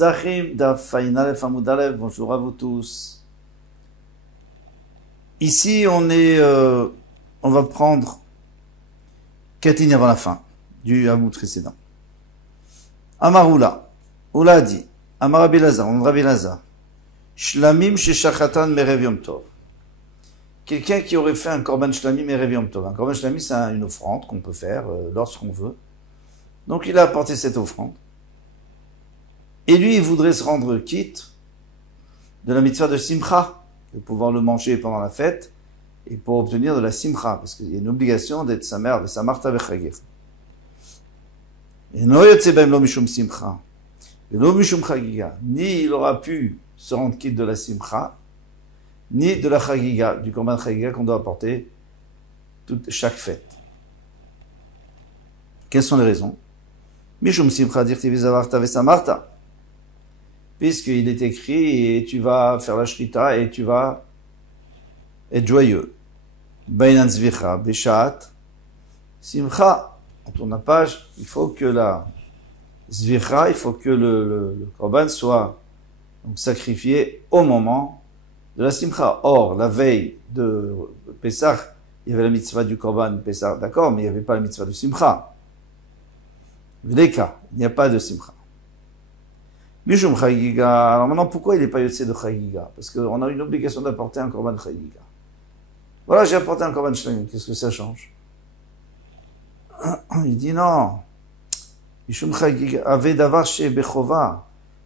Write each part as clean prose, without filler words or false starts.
Sahim Dafain Aleph Amud Aleph, bonjour à vous tous. Ici, on va prendre 4 lignes avant la fin du Amud précédent. Amaroula, Oula a dit, Amar Rabbi Lazar, on Rabbi Lazar, Shlamim Sheshachatan Merev Yom Tov. Quelqu'un qui aurait fait un korban shlamim Merev Yom Tov. Un korban shlamim, c'est une offrande qu'on peut faire lorsqu'on veut. Donc il a apporté cette offrande. Et lui, il voudrait se rendre quitte de la mitzvah de simcha, de pouvoir le manger pendant la fête, et pour obtenir de la simcha, parce qu'il y a une obligation d'être sa mère, de sa marta vechagir. Et no yotzebem lo mishum simcha, et lo mishum chagiga, ni il aura pu se rendre quitte de la simcha, ni de la chagiga, du korban chagiga qu'on doit apporter chaque fête. Quelles sont les raisons? Mishum simcha dirti vizavarta vesamarta. Puisqu'il est écrit, et tu vas faire la shrita, et tu vas être joyeux. Bainan zvicha, beshat, simcha. On tourne la page, il faut que la zvicha, il faut que le korban soit donc sacrifié au moment de la simcha. Or, la veille de Pessah, il y avait la mitzvah du korban Pessah, d'accord, mais il n'y avait pas la mitzvah de simcha. V'leka, il n'y a pas de simcha. Mishum chagiga. Alors maintenant, pourquoi il n'est pas yotzé de chagiga? Parce qu'on a une obligation d'apporter un korban chagiga. Voilà, j'ai apporté un korban shlamim. Qu'est-ce que ça change? Il dit non. Mishum chagiga. Ave davar she bechova.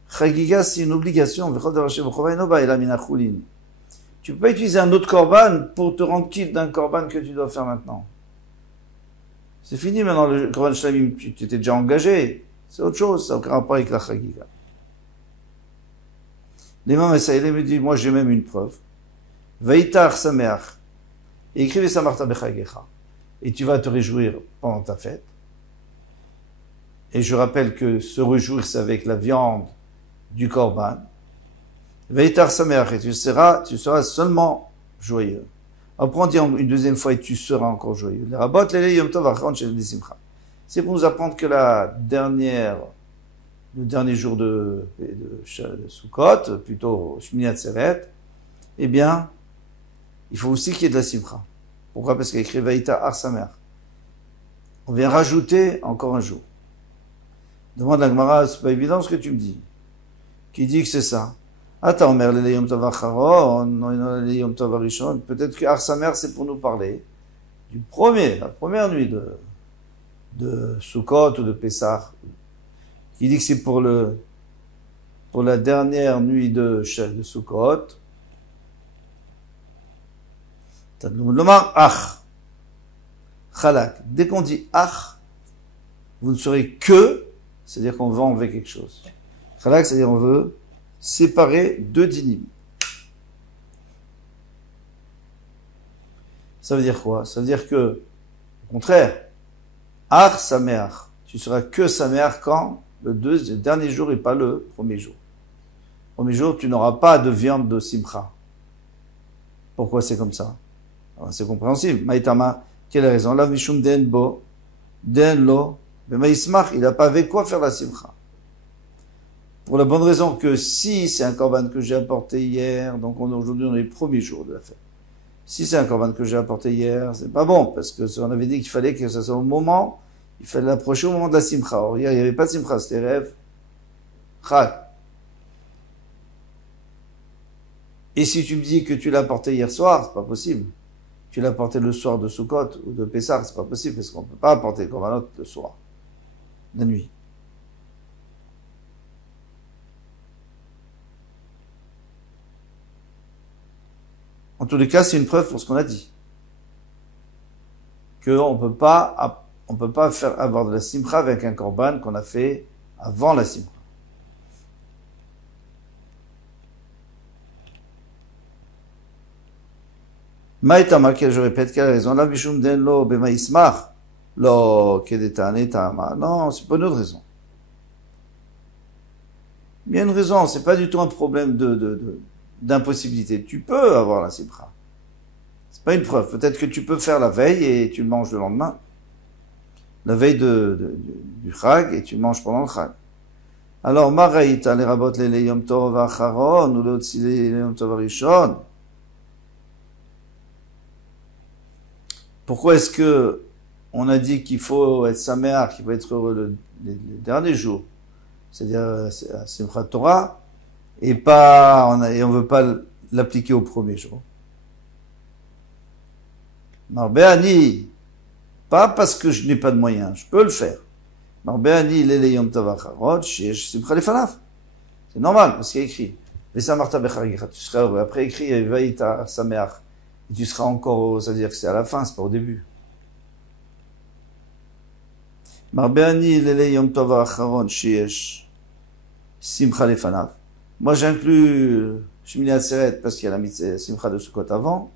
Chagiga, c'est une obligation. Vechol davar she bechova enoba ela min achulin. Tu peux pas utiliser un autre korban pour te rendre quitte d'un korban que tu dois faire maintenant. C'est fini maintenant le korban shlamim. Tu t'étais déjà engagé. C'est autre chose. Ça n'a aucun rapport avec la chagiga. L'imam Essaïle me dit, moi j'ai même une preuve. Vaitar sameach. Écrivez sa marta bechagecha. Et tu vas te réjouir pendant ta fête. Et je rappelle que se réjouir, c'est avec la viande du korban. Vaitar sameach. Et tu seras seulement joyeux. Après on dit une deuxième fois, et tu seras encore joyeux. Les rabot, les yom tov achron shel simcha. C'est pour nous apprendre que le dernier jour de Sukkot, plutôt Shmini Atzeret, eh bien, il faut aussi qu'il y ait de la simcha. Pourquoi? Parce qu'il y a écrit Vaïta Ar Samer. On vient rajouter encore un jour. Demande la Gemara, c'est pas évident ce que tu me dis. Qui dit que c'est ça? Attends, Omer, le Yom Tov Acharon, le Yom Tov Arishon. Peut-être que Ar Samer, c'est pour nous parler la première nuit de Sukkot ou de Pessah. Il dit que c'est pour la dernière nuit de Sukkot. Chalak. Dès qu'on dit ach, vous ne saurez que, c'est-à-dire qu'on veut enlever quelque chose. Chalak, c'est-à-dire on veut séparer deux dinim. Ça veut dire quoi? Ça veut dire que, au contraire, ach sameach. Tu seras que sameach quand? Le dernier jour et pas le premier jour. Le premier jour, tu n'auras pas de viande de simcha. Pourquoi c'est comme ça? Alors, c'est compréhensible. Maïtama, quelle raison? La mishum den bo, den lo, mais maïsmach, il n'a pas avec quoi faire la simcha. Pour la bonne raison que si c'est un korban que j'ai apporté hier, donc aujourd'hui on est le premier jour de la fête. Si c'est un korban que j'ai apporté hier, c'est pas bon, parce que on avait dit qu'il fallait que ça soit au moment. Il fallait l'approcher au moment de la simcha. Or, hier, il n'y avait pas de simcha, c'était rêve. Chag. Et si tu me dis que tu l'as porté hier soir, c'est pas possible. Tu l'as porté le soir de Sukkot ou de Pessah, c'est pas possible, parce qu'on ne peut pas apporter comme un autre le soir. La nuit. En tous les cas, c'est une preuve pour ce qu'on a dit. Qu'on peut pas avoir de la simcha avec un korban qu'on a fait avant la simcha. Maïtama, je répète, quelle raison? La mishum den lo bema ismach, lo kedetane tama. Non, c'est pas une autre raison. Il y a une raison, c'est pas du tout un problème d'impossibilité. Tu peux avoir la simcha. C'est pas une preuve. Peut-être que tu peux faire la veille et tu le manges le lendemain. La veille du Chag et tu manges pendant le Chag. Alors, Maraïta, les rabot, les Yom Tov Acharon, ou les Yom Tov Rishon. Pourquoi est-ce que on a dit qu'il faut être saméach, qu'il faut être heureux les derniers jours, c'est-à-dire Simchat Torah, et on veut pas l'appliquer au premier jour. Marbéani, pas parce que je n'ai pas de moyens, je peux le faire. Marbéani, l'ele yom tov acharot, sheyesh simcha lefanav. C'est normal, parce qu'il y a écrit. Vesamarta bechagicha, tu seras heureux. Après écrit, vaïta sameach. Et tu seras encore heureux, ça veut dire que c'est à la fin, c'est pas au début. Marbéani, l'ele yom tov acharot, sheyesh simcha lefanav. Moi, j'inclus Shmini Atzeret parce qu'il y a la mitzvah simcha de Sukkot avant.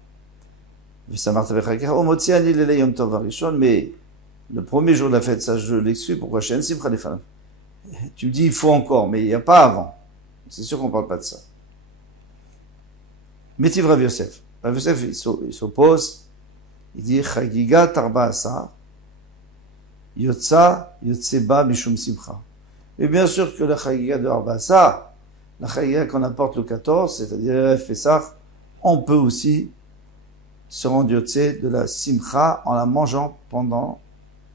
Vesamarta bechagicha, omotziani l'ele yom tov arishon, mais le premier jour de la fête, ça je l'exclus. Pourquoi? Tu me dis il faut encore, mais il n'y a pas avant. C'est sûr qu'on ne parle pas de ça. Métiv Rav Yosef. Rav Yosef, il s'oppose. Il dit Chagiga Tarba Asar Yotza Yotseba Mishum Simcha. Et bien sûr que la Chagiga de Arba Asar, la Chagiga qu'on apporte le 14, c'est-à-dire Erev Pessah, on peut aussi se rendre Yotze de la Simcha en la mangeant pendant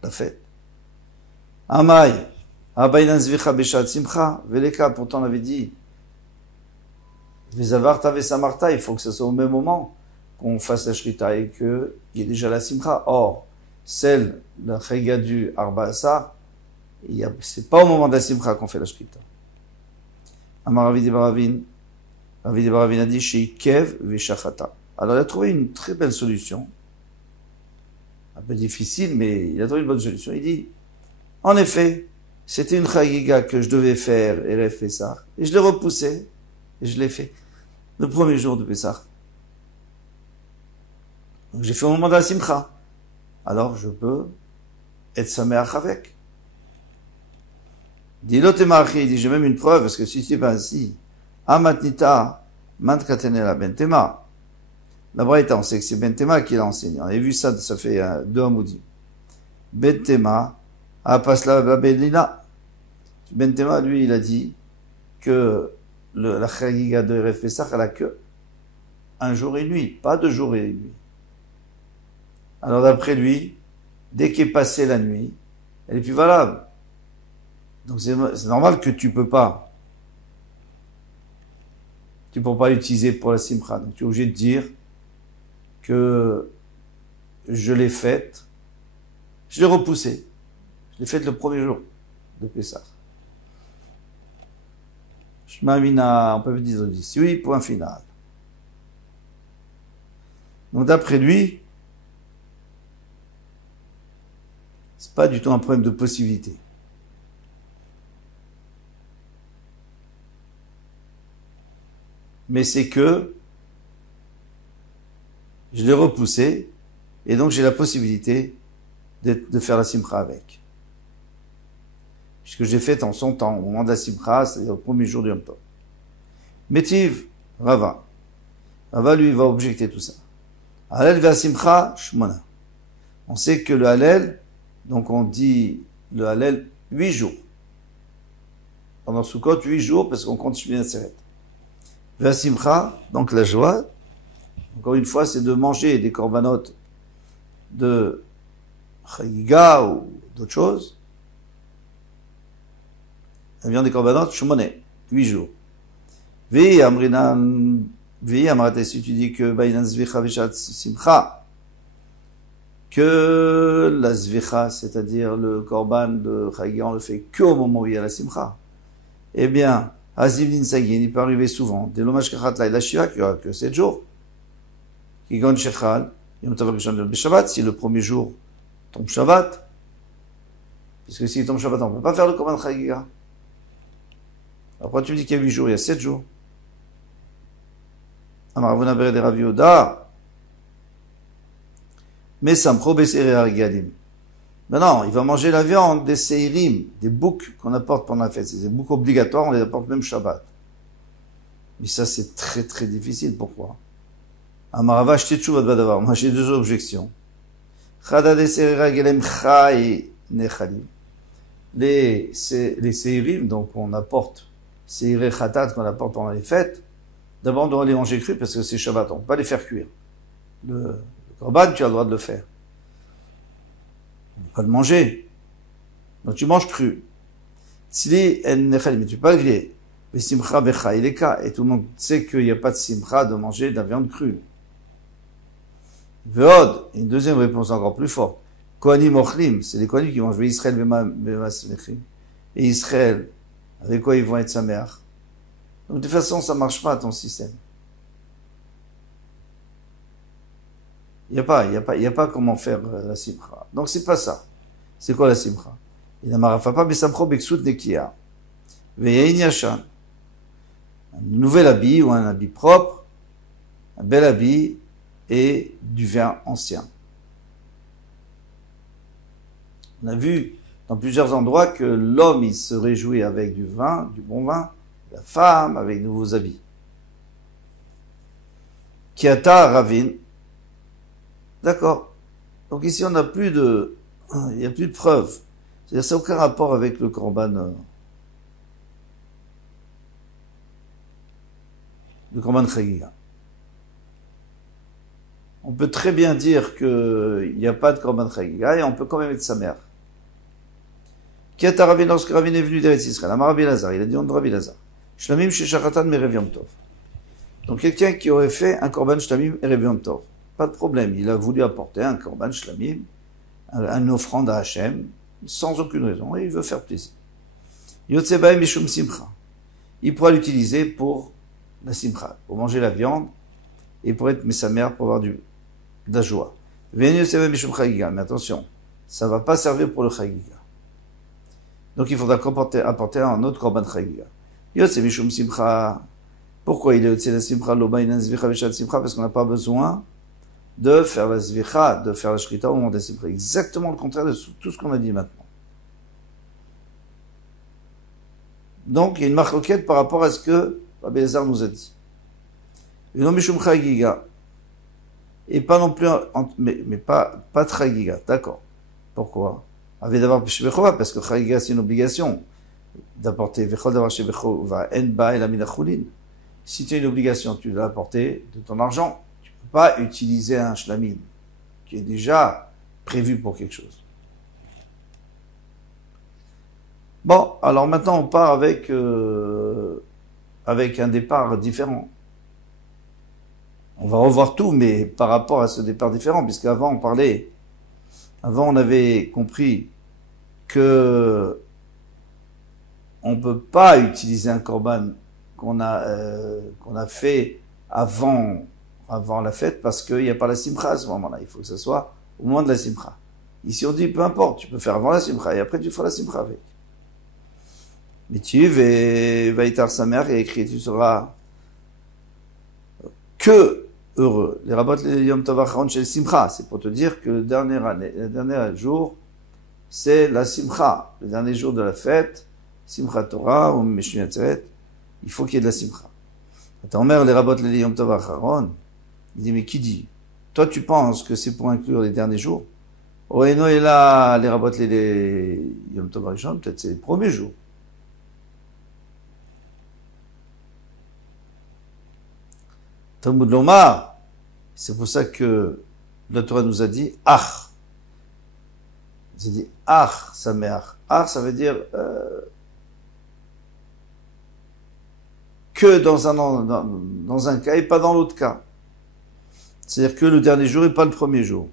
la fête. Amay, Abaynan Zvicha Beshat Simcha, Veleka, pourtant on avait dit, Vezavarta Vesamarta, il faut que ce soit au même moment qu'on fasse la Shrita et qu'il y ait déjà la Simcha. Or, celle, la Chagiga du Arba Asar, c'est pas au moment de la Simcha qu'on fait la Shrita. Amar Ravi de Baravin a dit, Sheikev Veshachata. Alors il a trouvé une très belle solution. Un peu difficile, mais il a trouvé une bonne solution. Il dit, en effet, c'était une chagiga que je devais faire, Erev Pessah, et je l'ai repoussé, et je l'ai fait le premier jour de Pessah. Donc j'ai fait au moment de la Simcha. Alors je peux être saméach avec. Il dit, il dit, j'ai même une preuve, parce que si c'est pas ainsi, Amatnita, Mantkatenela Bentema, la Braïta, on sait que c'est Bentema qui l'a enseigné. On avait vu ça, ça fait 2 Hamoudi. Bentema, Apasla Babelina. Bentema, lui, il a dit que la Chagiga de Erev Pessah, elle a que un jour et une nuit, pas 2 jours et une nuit. Alors d'après lui, dès qu'est passée la nuit, elle est plus valable. Donc c'est normal que tu peux pas l'utiliser pour la Simcha. Donc tu es obligé de dire que je l'ai faite, je l'ai repoussée. Je l'ai faite le premier jour de Pessah. Shmamina, on peut dire ici, oui, point final. Donc d'après lui, c'est pas du tout un problème de possibilité. Mais c'est que je l'ai repoussé, et donc j'ai la possibilité de faire la Simcha avec. Puisque j'ai fait en son temps, au moment de la Simcha, c'est-à-dire au premier jour du Yom Tov. Métiv, Rava. Rava, lui, va objecter tout ça. Halel va Simcha, Shmona. On sait que le Halel, donc on dit le Halel 8 jours. Pendant Sukkot, 8 jours, parce qu'on compte Shmini Atzeret. Va Simcha, donc la joie, encore une fois, c'est de manger des corbanotes de chagiga ou d'autres choses. La viande des corbanotes, shumoné, 8 jours. Vi amrate, si tu dis que bainan zvicha vishat simcha, que la zvicha, c'est-à-dire le korban de chagiga, on le fait qu'au moment où il y a la simcha. Eh bien, azivlin sagin, il peut arriver souvent, des lomash kachat la shiva, qu'il n'y aura que 7 jours. Kigon Shechal, Yom Tov Rishon le Shabbat, si le premier jour tombe Shabbat, puisque s'il tombe Shabbat, on ne peut pas faire le Korban Chagiga. Après, tu me dis qu'il y a 8 jours, il y a 7 jours. Amaravuna Bere de Rav Yehuda, mais Samcho Besere Harigadim. Non, il va manger la viande des Seirim, des boucs qu'on apporte pendant la fête. C'est des boucs obligatoires, on les apporte même Shabbat. Mais ça, c'est très très difficile. Pourquoi? Amarava, je t'ai tchouvat badavar. Moi, j'ai 2 objections. Chada de serera gelem chai nechalim. les séirim, donc on apporte, séiré khatat qu'on apporte pendant les fêtes, d'abord on doit les manger crus parce que c'est Shabbat, on peut pas les faire cuire. Le korban, tu as le droit de le faire. On ne peut pas le manger. Donc tu manges cru. Tzili en nechel, mais tu peux pas le griller. Mais simcha becha ileka, et tout le monde sait qu'il n'y a pas de simcha de manger de la viande crue. Veod, une deuxième réponse encore plus forte. Kohanim ochlim, c'est les Kohanim qui mangent. Israël bema smechim. Et Israël, avec quoi ils vont être sameach. Donc de toute façon, ça marche pas ton système. Il y a pas comment faire la simcha. Donc c'est pas ça. C'est quoi la simcha? Il a marafapa besamcho beksut nekia. Veyein yashan. Un nouvel habit ou un habit propre, un bel habit et du vin ancien. On a vu dans plusieurs endroits que l'homme il se réjouit avec du vin, du bon vin, la femme avec de nouveaux habits. Kiata ravin. D'accord. Donc ici on n'a plus de, il n'y a plus de preuves. C'est-à-dire ça n'a aucun rapport avec le korban. Le korban chagiga. On peut très bien dire qu'il n'y a pas de korban chagiga et on peut quand même être sa mère. Kiata Ravin, lorsque Ravin est venu d'Eretz Israël, Amar Rabbi Lazar, il a dit on de Rabbi Lazar. Shlamim sheshachatan merev yom tov. Donc quelqu'un qui aurait fait un korban shlamim erev yom tov. Pas de problème, il a voulu apporter un korban shlamim, une offrande à Hachem, sans aucune raison, et il veut faire plaisir. Yotze bahem mishum simcha. Il pourra l'utiliser pour la simcha, pour manger la viande, et pour être mesamer, pour avoir de la joie. Mais attention, ça va pas servir pour le chagiga. Donc il faudra apporter un autre korban chagiga. Yotze mishum simcha. Pourquoi il est yotze la simcha, lo bainan zvicha v'shat simcha? Parce qu'on n'a pas besoin de faire la zvicha, de faire la shrita au moment de la simcha. Exactement le contraire de tout ce qu'on a dit maintenant. Donc il y a une marloquette par rapport à ce que Rabbi Elazar nous a dit. Et non mishum chagiga. Et pas non plus, mais pas chagiga. D'accord. Pourquoi? Avec d'abord peshbechova, parce que chagiga c'est une obligation d'apporter vechol d'avoir shebechova en ba el aminachulin. Si tu as une obligation, tu dois apporter de ton argent. Tu peux pas utiliser un shlamim qui est déjà prévu pour quelque chose. Bon, alors maintenant on part avec un départ différent. On va revoir tout, mais par rapport à ce départ différent, puisqu'avant on avait compris que on peut pas utiliser un korban qu'on a fait avant la fête, parce qu'il n'y a pas la simcha à ce moment-là. Il faut que ce soit au moment de la simcha. Ici on dit peu importe, tu peux faire avant la simcha et après tu feras la simcha avec. Mais tu vas être sa mère et écrit, tu seras que heureux. Les rabbot les yom tov acharon shel simcha, c'est pour te dire que le dernier jour, c'est la simcha, le dernier jour de la fête, simcha Torah ou Mishnu Atzeret, il faut qu'il y ait de la simcha. Attends, mère, les rabbot les yom tov acharon, il dit, mais qui dit? Toi, tu penses que c'est pour inclure les derniers jours? Oh, et non, et là, les rabbot les yom tov acharon, peut-être c'est les premiers jours. Talmud Lomar, c'est pour ça que la Torah nous a dit Ach. Il dit Ach, sa mère. Ach, ça veut dire que dans un cas et pas dans l'autre cas. C'est-à-dire que le dernier jour et pas le premier jour.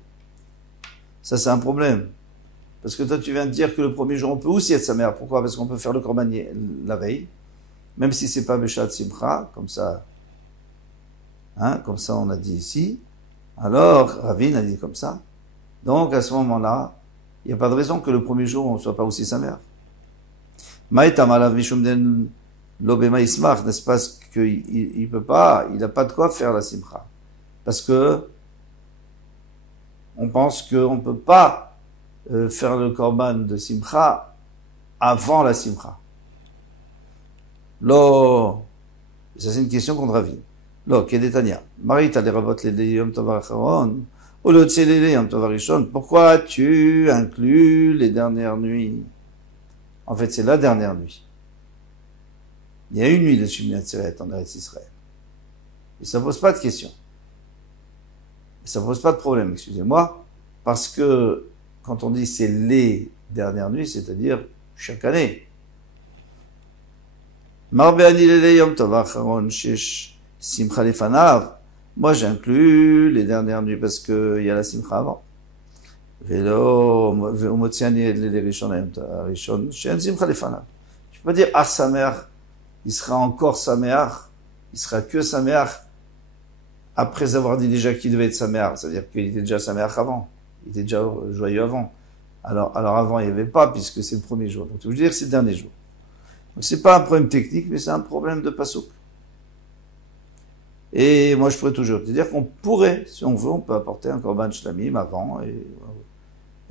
Ça, c'est un problème. Parce que toi, tu viens de dire que le premier jour, on peut aussi être sa mère. Pourquoi? Parce qu'on peut faire le korban la veille, même si c'est pas Beshat Simcha, comme ça. Comme ça on a dit ici. Alors, Ravin a dit comme ça. Donc, à ce moment-là, il n'y a pas de raison que le premier jour, on ne soit pas aussi sa mère. N'est-ce pas qu'il peut pas, il n'a pas de quoi faire la simcha. Parce que, on pense qu'on ne peut pas faire le korban de simcha avant la simcha. Lo, ça c'est une question contre Ravin. Lo, Kedetania. Marita les rabot les yom tov acharon, ou le tzele les yom tov arishon. Pourquoi tu inclus les dernières nuits En fait, c'est la dernière nuit. Il y a une nuit de Shmini Atzeret en Eretz Israël. Et ça pose pas de question. Et ça pose pas de problème, excusez-moi, parce que quand on dit c'est les dernières nuits, c'est-à-dire chaque année. Marbeani lele yom tov acharon shesh simcha lefanav. Moi, j'inclus les dernières nuits parce que il y a la simcha avant. Velo umotziani lele rishon yom tov rishon shen simcha lefanav. Tu peux pas dire ah sameach, il sera encore sameach, il sera que sameach après avoir dit déjà qu'il devait être sameach. C'est-à-dire qu'il était déjà sameach avant, il était déjà joyeux avant. Alors avant il n'y avait pas puisque c'est le premier jour. Donc je veux dire c'est le dernier jour. Donc c'est pas un problème technique, mais c'est un problème de pasouk. Et moi je pourrais toujours te dire qu'on pourrait, si on veut, on peut apporter un korban shlamim avant et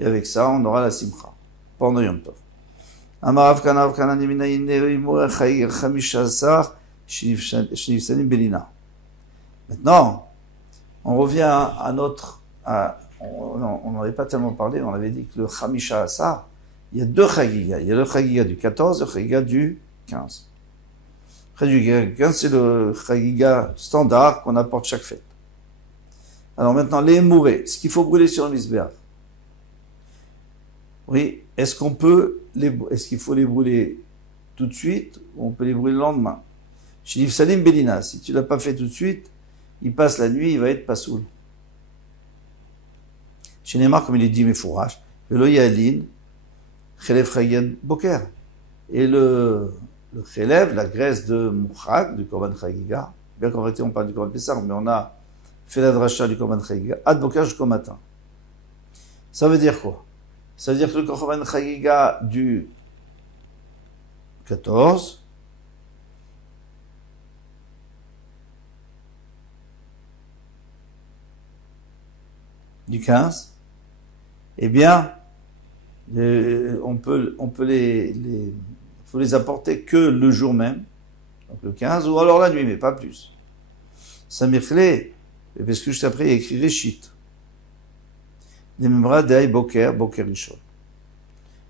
avec ça on aura la simcha pendant Yom Tov. Amarav kanav kanani minayin nerimur chamishasar shnifsanim belina. Maintenant, on revient à notre, on n'en avait pas tellement parlé, on avait dit que le Chamisha Asar, il y a deux Chagiga. Il y a le Chagiga du 14 et le Chagiga du 15. Le Chagiga du 15, c'est le Chagiga standard qu'on apporte chaque fête. Alors maintenant, les mourés, ce qu'il faut brûler sur le Mizbeach. Oui, est-ce qu'il faut les brûler tout de suite ou on peut les brûler le lendemain? Chez Salim Belina, si tu l'as pas fait tout de suite, il passe la nuit, il va être pasoul. Chez Neymar, comme il est dit, mais fourrage, le Yalin, Chelev Chagiga Boker. Et le Chelev, la graisse de Mouchag, du Korban Chagiga, bien qu'en réalité on parle du Korban Pessah, mais on a fait la dracha du Korban Chagiga, Ad Boker jusqu'au matin. Ça veut dire quoi? Ça veut dire que le Korban Chagiga du 14, du 15, eh bien, on peut faut les apporter que le jour même, donc le 15, ou alors la nuit, mais pas plus. Samirchlé, parce que juste après, il y a écrit Réchit. Nememra Dehay Boker, Boker Rishon.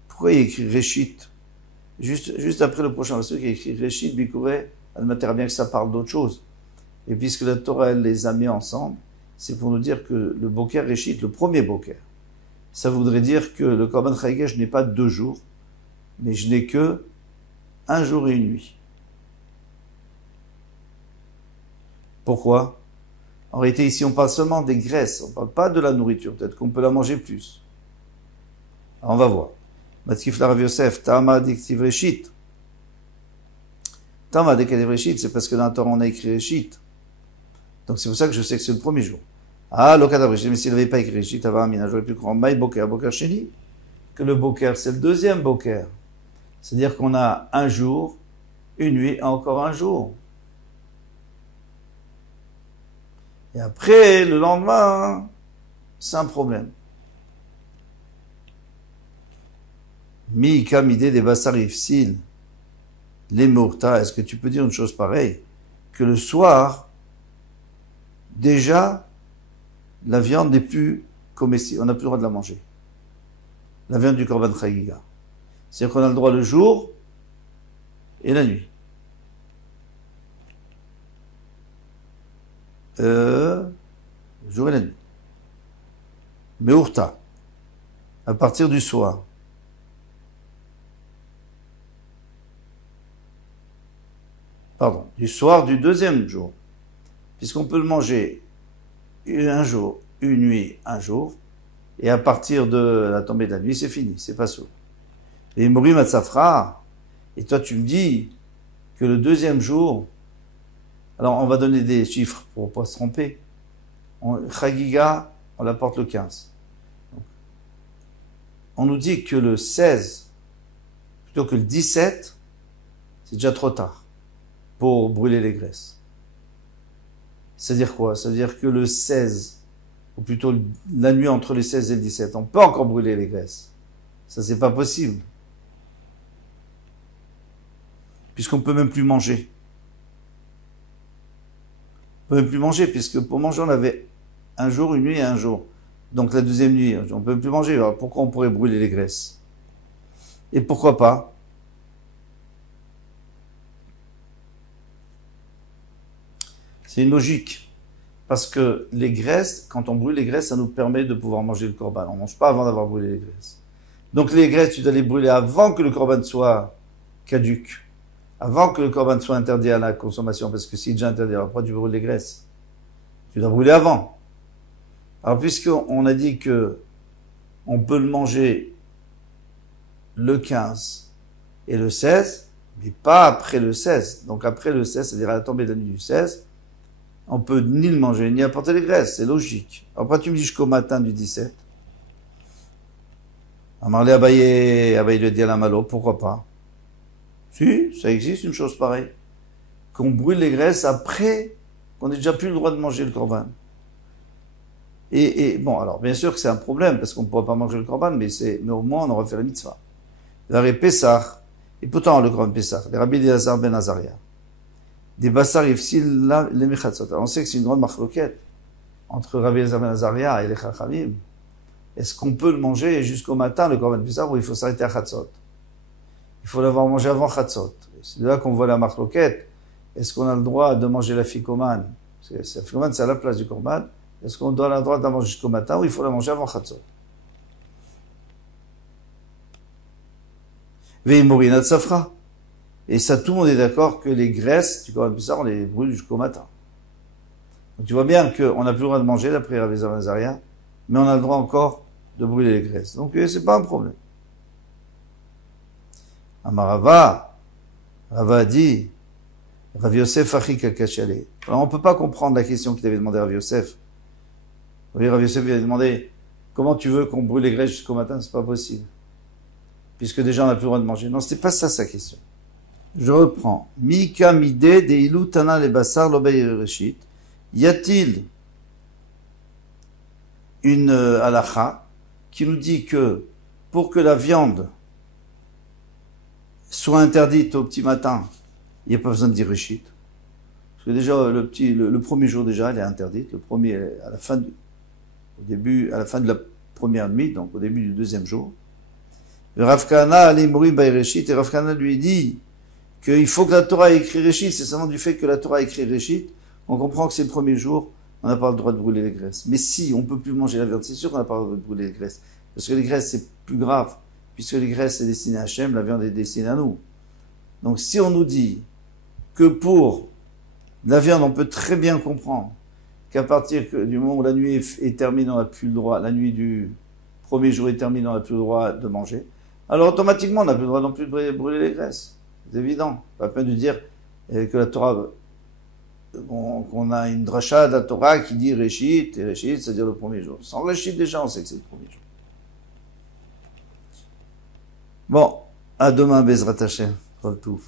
Pourquoi il y a écrit Réchit? Juste après le prochain verset, il y a écrit Réchit, Bikouré, Almatera, bien que ça parle d'autre chose. Et puisque la Torah, elle les a mis ensemble, c'est pour nous dire que le Boker Réchit, le premier Boker, ça voudrait dire que le Korban Chagiga, je n'ai pas 2 jours, mais je n'ai que 1 jour et 1 nuit. Pourquoi? En réalité, ici, on parle seulement des graisses, on ne parle pas de la nourriture, peut-être qu'on peut la manger plus. Alors, on va voir. Matkif la Rav Yosef, Tama diktiv Réchit. Tama diktiv Réchit, c'est parce que dans la Torah, on a écrit Réchit. Donc c'est pour ça que je sais que c'est le premier jour. Ah, l'okadav Réchit, mais s'il n'avait pas écrit Réchit, j'aurais pu croire Maï Boker, Boker Sheni, que le Boker, c'est le deuxième Boker. C'est-à-dire qu'on a 1 jour, 1 nuit, et encore 1 jour. Et après, le lendemain, c'est un problème. Mi kamide des basarifsil, les mourta, est-ce que tu peux dire une chose pareille? Que le soir, déjà, la viande n'est plus comestible, on n'a plus le droit de la manger. La viande du Korban Chagiga. C'est-à-dire qu'on a le droit le jour et la nuit. Le jour et la nuit. Meurta, à partir du soir. Pardon, du soir du 2e jour. Puisqu'on peut le manger 1 jour, 1 nuit, 1 jour, et à partir de la tombée de la nuit, c'est fini, c'est pas sourd. Et Mourim Atzafra, et toi tu me dis que le 2e jour, alors on va donner des chiffres pour pas se tromper. Chagiga, on l'apporte le 15. Donc, on nous dit que le 16, plutôt que le 17, c'est déjà trop tard pour brûler les graisses. C'est-à-dire quoi? C'est-à-dire que le 16, ou plutôt la nuit entre le 16 et le 17, on peut encore brûler les graisses. Ça, c'est pas possible. Puisqu'on peut même plus manger. On peut même plus manger, puisque pour manger, on avait 1 jour, 1 nuit et 1 jour. Donc la 2e nuit, on peut même plus manger. Alors pourquoi on pourrait brûler les graisses? Et pourquoi pas? C'est une logique. Parce que les graisses, quand on brûle les graisses, ça nous permet de pouvoir manger le corban. On ne mange pas avant d'avoir brûlé les graisses. Donc les graisses, tu dois les brûler avant que le corban soit caduc. Avant que le corban soit interdit à la consommation. Parce que s'il est déjà interdit, alors pourquoi tu brûles les graisses? Tu dois brûler avant. Alors puisqu'on a dit que on peut le manger le 15 et le 16, mais pas après le 16. Donc après le 16, c'est-à-dire à la tombée de la nuit du 16, on peut ni le manger, ni apporter les graisses, c'est logique. Après tu me dis jusqu'au matin du 17. Amarlé Abaye le dit à la malo, pourquoi pas? Si, ça existe une chose pareille. Qu'on brûle les graisses après qu'on ait déjà plus le droit de manger le corban. Et bon, alors bien sûr que c'est un problème, parce qu'on ne pourra pas manger le corban, mais au moins on aura fait la mitzvah. L'arrêt Pessah, et pourtant le corban Pessah, les rabbis d'Elazar ben Azaria, des bassar yifsil les mechatzot. On sait que c'est une grande marloquette entre Rabbi Elazar ben Azaria et les chachamim. Est-ce qu'on peut le manger jusqu'au matin, le corban Pessah, ou il faut s'arrêter à chatzot? Il faut l'avoir mangé avant chatzot. C'est de là qu'on voit la marloquette. Est-ce qu'on a le droit de manger la ficomane? Parce que la ficomane, c'est à la place du corban. Est-ce qu'on doit avoir le droit de la manger jusqu'au matin, ou il faut la manger avant chatzot? Veimorinat safra. Et ça, tout le monde est d'accord que les graisses du corban Pessah, on les brûle jusqu'au matin. Donc tu vois bien qu'on n'a plus le droit de manger, d'après Rabbi Zaria, mais on a le droit encore de brûler les graisses. Donc c'est pas un problème. Amarava, Rava a dit, Rav Yosef Achika Kachale. Alors on ne peut pas comprendre la question qu'il avait demandé à Rav Yosef. Rav Yosef lui a demandé, comment tu veux qu'on brûle les graisses jusqu'au matin? C'est pas possible. Puisque déjà on n'a plus le droit de manger. Non, c'était pas ça sa question. Je reprends. Mika mide de ilu tana le basar l'obey reshit. Y a-t-il une halakha qui nous dit que pour que la viande soit interdite au petit matin, il n'y a pas besoin de dire reshit. Parce que déjà, le premier jour déjà, elle est interdite. Le premier, à la fin de la première nuit, donc au début du deuxième jour. Rav Kahana allait mourir by reshit, et Rav Kahana lui dit qu'il faut que la Torah ait écrit reshit. C'est seulement du fait que la Torah a écrit reshit, on comprend que c'est le premier jour, on n'a pas le droit de brûler les graisses. Mais si on peut plus manger la viande, c'est sûr qu'on n'a pas le droit de brûler les graisses. Parce que les graisses, c'est plus grave. Puisque les graisses, c'est destiné à Hachem, la viande est destinée à nous. Donc si on nous dit que pour la viande, on peut très bien comprendre qu'à partir du moment où la nuit est terminée, on n'a plus le droit, la nuit du premier jour est terminée, on n'a plus le droit de manger, alors automatiquement, on n'a plus le droit non plus de brûler les graisses. C'est évident. Pas la peine de dire que la Torah, qu'on a une dracha de la Torah qui dit Réchit, et Réchit, c'est-à-dire le premier jour. Sans Réchit, déjà, on sait que c'est le premier jour. Bon, à demain, Bezrat Hashem. Tout.